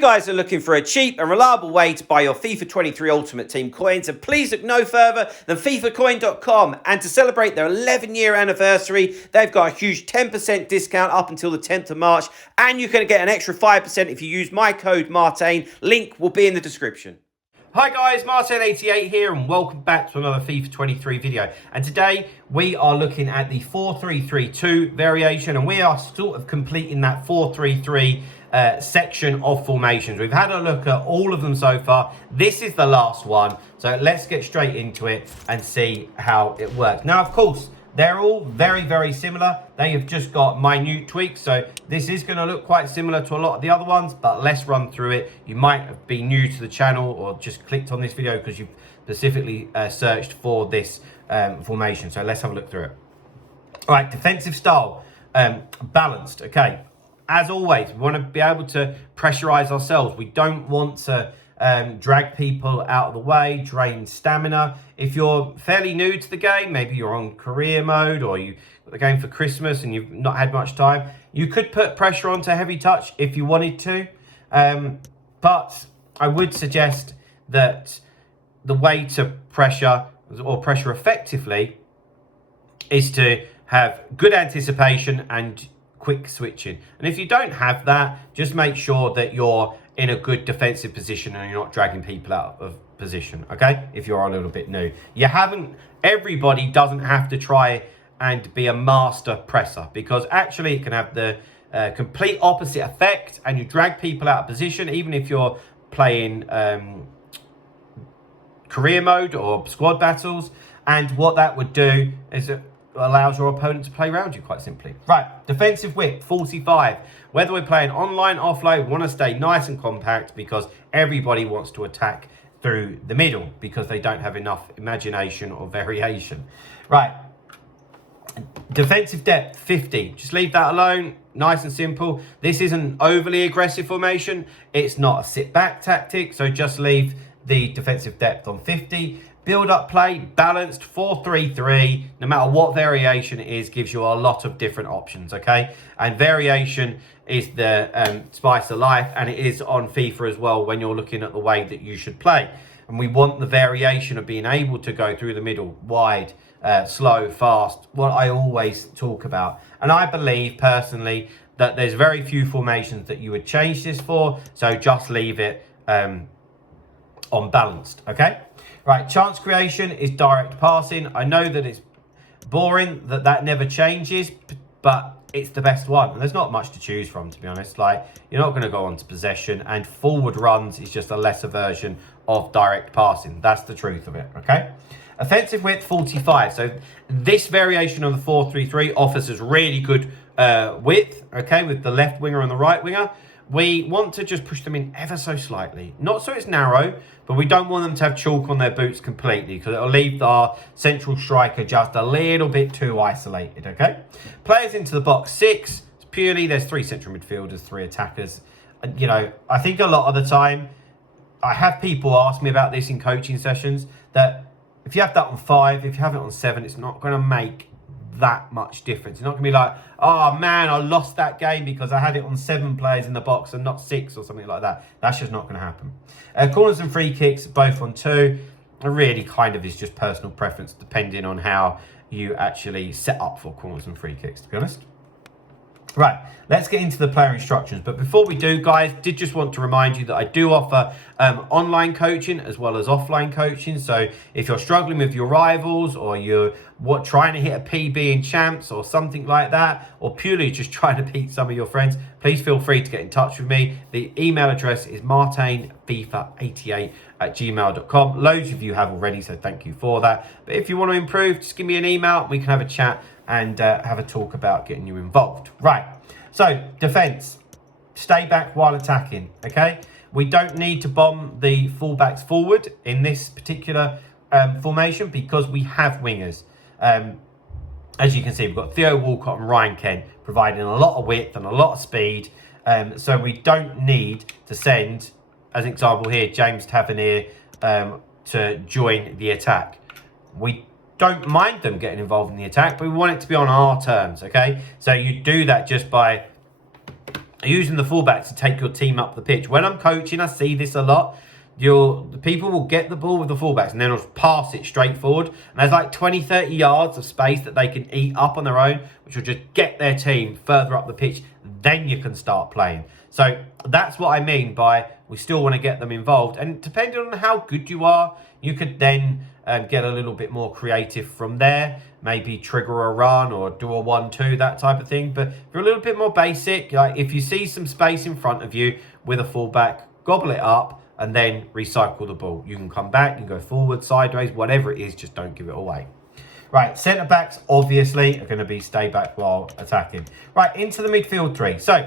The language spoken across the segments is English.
guys are looking for a cheap and reliable way to buy your FIFA 23 Ultimate Team coins, and please look no further than FIFAcoin.com. And to celebrate their 11-year anniversary, they've got a huge 10% discount up until the 10th of March, and you can get an extra 5% if you use my code Martain. Link will be in the description. Hi guys, Martain88 here, and welcome back to another FIFA 23 video. And today we are looking at the 4-3-3-2 variation, and we are sort of completing that 4-3-3 section of formations. We've had a look at all of them so far. This is the last one, so let's get straight into it and see how it works. Now, of course, they're all very, very similar. They have just got minute tweaks, so this is going to look quite similar to a lot of the other ones, but let's run through it. You might have been new to the channel or just clicked on this video because you've specifically searched for this formation, so let's have a look through it. All right, defensive style, balanced. Okay, as always, we want to be able to pressurize ourselves. We don't want to drag people out of the way, drain stamina. If you're fairly new to the game, maybe you're on career mode or you got the game for Christmas and you've not had much time, you could put pressure onto heavy touch if you wanted to. But I would suggest that the way to pressure effectively is to have good anticipation and quick switching. And if you don't have that, just make sure that you're in a good defensive position and you're not dragging people out of position, okay? If you're a little bit new. Everybody doesn't have to try and be a master presser, because actually it can have the complete opposite effect and you drag people out of position, even if you're playing career mode or squad battles. And what that would do is it allows your opponent to play around you, quite simply. Right, defensive width, 45. Whether we're playing online, offline, we want to stay nice and compact because everybody wants to attack through the middle because they don't have enough imagination or variation. Right, defensive depth, 50. Just leave that alone, nice and simple. This isn't overly aggressive formation. It's not a sit-back tactic, so just leave the defensive depth on 50. Build-up play, balanced, 4-3-3, no matter what variation it is, gives you a lot of different options, okay? And variation is the spice of life, and it is on FIFA as well when you're looking at the way that you should play. And we want the variation of being able to go through the middle, wide, slow, fast, what I always talk about. And I believe, personally, that there's very few formations that you would change this for, so just leave it on balanced, okay? Right, chance creation is direct passing. I know that it's boring, that never changes, but it's the best one. And there's not much to choose from, to be honest. Like, you're not going to go on to possession, and forward runs is just a lesser version of direct passing. That's the truth of it, okay? Offensive width, 45. So this variation of the 4-3-3 offers us really good width, okay, with the left winger and the right winger. We want to just push them in ever so slightly. Not so it's narrow, but we don't want them to have chalk on their boots completely because it'll leave our central striker just a little bit too isolated, okay? Players into the box, 6. It's purely, there's 3 central midfielders, 3 attackers. You know, I think a lot of the time, I have people ask me about this in coaching sessions, that if you have that on 5, if you have it on 7, it's not going to make that much difference. It's not going to be like, oh man, I lost that game because I had it on 7 players in the box and not 6 or something like that. That's just not going to happen. Corners and free kicks, both on 2. It really kind of is just personal preference depending on how you actually set up for corners and free kicks, to be honest. Right, let's get into the player instructions. But before we do, guys, did just want to remind you that I do offer online coaching as well as offline coaching. So if you're struggling with your rivals, or you're trying to hit a PB in champs or something like that, or purely just trying to beat some of your friends, please feel free to get in touch with me. The email address is martainfifa88@gmail.com. Loads of you have already, so thank you for that. But if you want to improve, just give me an email. We can have a chat and have a talk about getting you involved. Right, so defense, stay back while attacking, okay? We don't need to bomb the fullbacks forward in this particular formation because we have wingers. As you can see, we've got Theo Walcott and Ryan Kent providing a lot of width and a lot of speed. So we don't need to send, as an example here, James Tavernier to join the attack. We don't mind them getting involved in the attack, but we want it to be on our terms, okay? So you do that just by using the fullback to take your team up the pitch. When I'm coaching, I see this a lot. The people will get the ball with the fullbacks and then will pass it straight forward. And there's like 20, 30 yards of space that they can eat up on their own, which will just get their team further up the pitch. Then you can start playing. So that's what I mean by we still want to get them involved. And depending on how good you are, you could then get a little bit more creative from there. Maybe trigger a run or do a 1-2, that type of thing. But if you're a little bit more basic, like if you see some space in front of you with a fullback, gobble it up and then recycle the ball. You can come back, you can go forward, sideways, whatever it is, just don't give it away. Right, centre-backs obviously are going to be stay back while attacking. Right, into the midfield three. So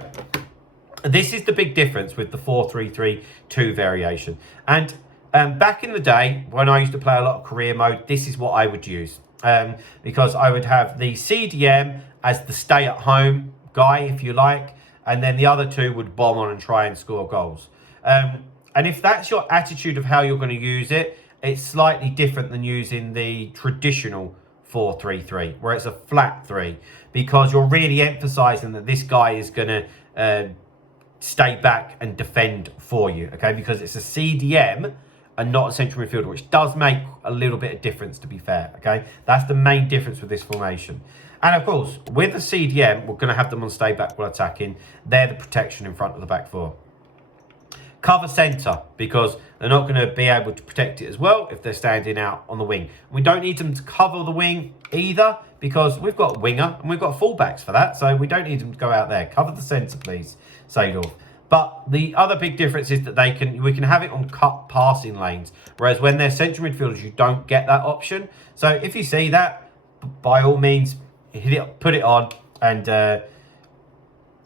this is the big difference with the 4-3-3-2 variation. And back in the day, when I used to play a lot of career mode, this is what I would use. Because I would have the CDM as the stay-at-home guy, if you like, and then the other two would bomb on and try and score goals. And if that's your attitude of how you're going to use it, it's slightly different than using the traditional 4-3-3, where it's a flat 3, because you're really emphasizing that this guy is going to stay back and defend for you, okay? Because it's a CDM and not a central midfielder, which does make a little bit of difference, to be fair, okay? That's the main difference with this formation. And of course, with the CDM, we're going to have them on stay back while attacking. They're the protection in front of the back four. Cover centre, because they're not going to be able to protect it as well if they're standing out on the wing. We don't need them to cover the wing either, because we've got a winger and we've got fullbacks for that, so we don't need them to go out there. Cover the centre, please, Sadorf. But the other big difference is that we can have it on cut passing lanes, whereas when they're central midfielders, you don't get that option. So if you see that, by all means, hit it, put it on, and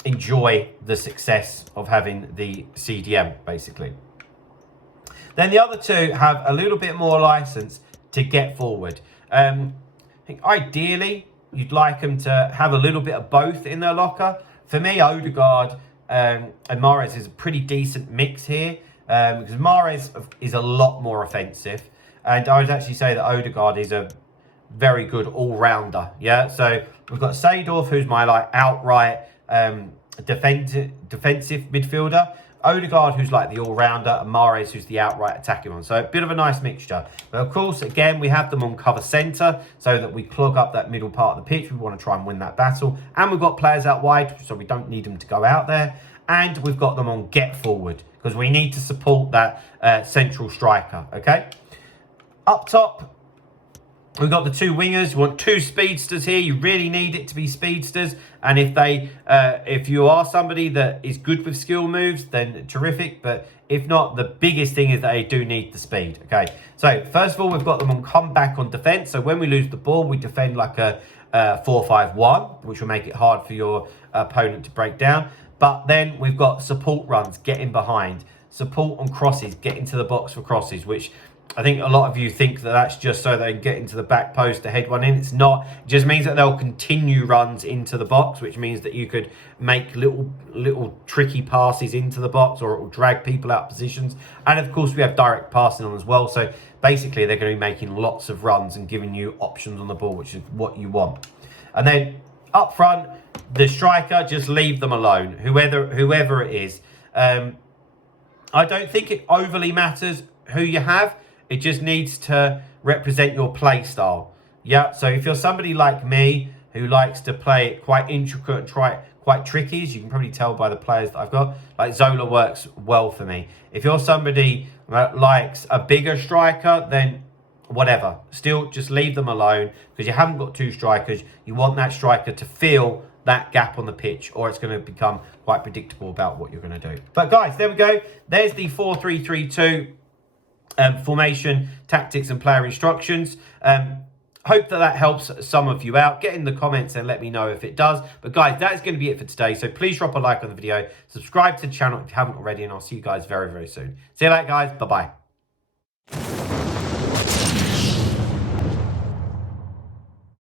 enjoy the success of having the CDM, basically. Then the other two have a little bit more license to get forward. I think ideally, you'd like them to have a little bit of both in their locker. For me, Odegaard and Mahrez is a pretty decent mix here, because Mahrez is a lot more offensive. And I would actually say that Odegaard is a very good all-rounder. Yeah, so we've got Sadorf, who's my outright defensive midfielder. Odegaard, who's like the all-rounder, and Mahrez, who's the outright attacking one. So a bit of a nice mixture. But of course, again, we have them on cover centre so that we clog up that middle part of the pitch. We want to try and win that battle. And we've got players out wide, so we don't need them to go out there. And we've got them on get forward because we need to support that central striker, okay? Up top, we've got the two wingers. You want two speedsters here. You really need it to be speedsters. And if you are somebody that is good with skill moves, then terrific. But if not, the biggest thing is that they do need the speed. Okay. So first of all, we've got them on comeback on defense. So when we lose the ball, we defend like a 4-5-1, which will make it hard for your opponent to break down. But then we've got support runs, getting behind, support on crosses, get into the box for crosses, which I think a lot of you think that that's just so they can get into the back post to head one in. It's not. It just means that they'll continue runs into the box, which means that you could make little tricky passes into the box, or it will drag people out of positions. And of course, we have direct passing on as well. So basically, they're going to be making lots of runs and giving you options on the ball, which is what you want. And then up front, the striker, just leave them alone, whoever it is. I don't think it overly matters who you have. It just needs to represent your play style. Yeah, so if you're somebody like me who likes to play it quite intricate and quite tricky, as you can probably tell by the players that I've got, like Zola works well for me. If you're somebody that likes a bigger striker, then whatever. Still, just leave them alone because you haven't got two strikers. You want that striker to fill that gap on the pitch, or it's going to become quite predictable about what you're going to do. But guys, there we go. There's the 4-3-3-2 formation, tactics and player instructions. Hope that helps some of you out. Get in the comments and let me know if it does. But guys, that is going to be it for today. So please drop a like on the video. Subscribe to the channel if you haven't already. And I'll see you guys very, very soon. See you later, guys. Bye-bye.